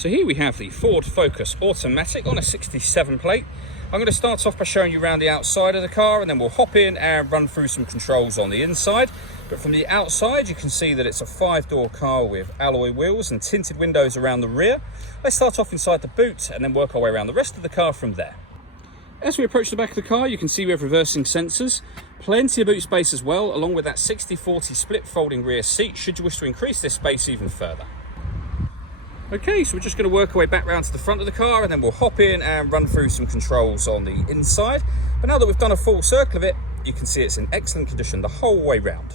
So here we have the Ford Focus Automatic on a 67 plate. I'm going to start off by showing you around the outside of the car, and then we'll hop in and run through some controls on the inside. But from the outside, you can see that it's a 5-door car with alloy wheels and tinted windows around the rear. Let's start off inside the boot and then work our way around the rest of the car from there. As we approach the back of the car, you can see we have reversing sensors, plenty of boot space as well, along with that 60/40 split folding rear seat should you wish to increase this space even further. Okay, so we're just going to work our way back round to the front of the car, and then we'll hop in and run through some controls on the inside. But now that we've done a full circle of it, you can see it's in excellent condition the whole way round.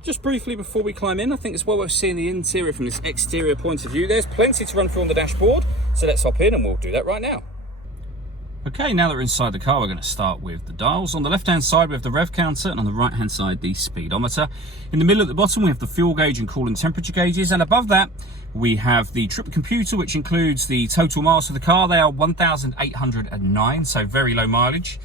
Just briefly before we climb in, I think it's well worth seeing the interior from this exterior point of view. There's plenty to run through on the dashboard, so let's hop in and we'll do that right now. Okay, now that we're inside the car, we're going to start with the dials. On the left-hand side, we have the rev counter, and on the right-hand side, the speedometer. In the middle at the bottom, we have the fuel gauge and coolant temperature gauges, and above that, we have the trip computer, which includes the total miles for the car. They are 1,809, so very low mileage.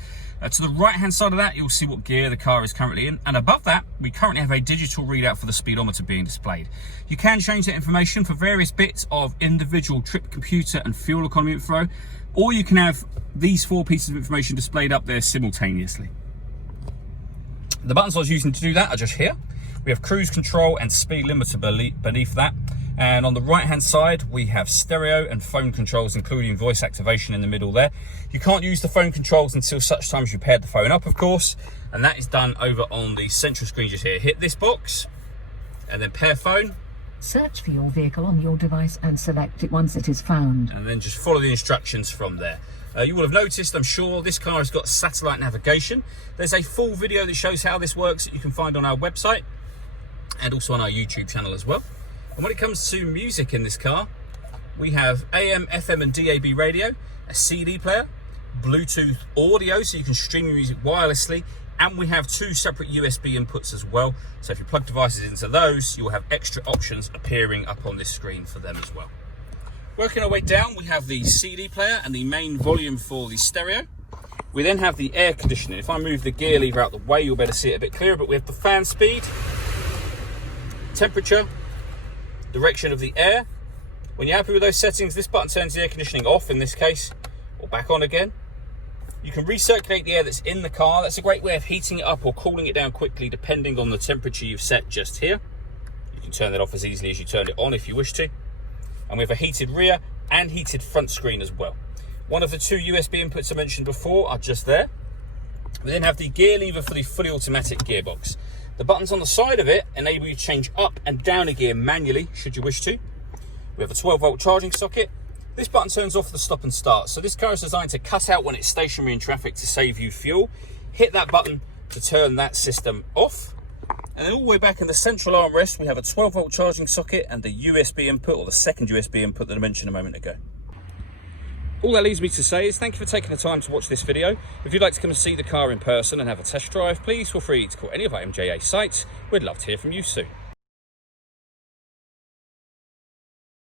To the right-hand side of that, you'll see what gear the car is currently in, and above that, we currently have a digital readout for the speedometer being displayed. You can change that information for various bits of individual trip computer and fuel economy info, or you can have these 4 pieces of information displayed up there simultaneously. The buttons I was using to do that are just here. We have cruise control and speed limiter beneath that. And on the right hand side, we have stereo and phone controls, including voice activation in the middle there. You can't use the phone controls until such time as you paired the phone up, of course. And that is done over on the central screen just here. Hit this box and then pair phone. Search for your vehicle on your device and select it once it is found. And then just follow the instructions from there. You will have noticed, I'm sure, this car has got satellite navigation. There's a full video that shows how this works that you can find on our website and also on our YouTube channel as well. And when it comes to music in this car, we have AM, FM and DAB radio, a CD player, Bluetooth audio so you can stream your music wirelessly, and we have 2 separate USB inputs as well. So if you plug devices into those, you'll have extra options appearing up on this screen for them as well. Working our way down, we have the CD player and the main volume for the stereo. We then have the air conditioning. If I move the gear lever out the way, you'll better see it a bit clearer, but we have the fan speed, temperature, direction of the air. When you're happy with those settings, this button turns the air conditioning off in this case, or back on again. You can recirculate the air that's in the car. That's a great way of heating it up or cooling it down quickly depending on the temperature you've set just here. You can turn that off as easily as you turned it on if you wish to. And we have a heated rear and heated front screen as well. One of the 2 USB inputs I mentioned before are just there. We then have the gear lever for the fully automatic gearbox. The buttons on the side of it enable you to change up and down a gear manually should you wish to. We have a 12-volt charging socket. This button turns off the stop and start. So this car is designed to cut out when it's stationary in traffic to save you fuel. Hit that button to turn that system off. And then all the way back in the central armrest, we have a 12-volt charging socket and the USB input, or the second USB input that I mentioned a moment ago. All that leaves me to say is thank you for taking the time to watch this video. If you'd like to come and see the car in person and have a test drive, please feel free to call any of our MJA sites. We'd love to hear from you soon.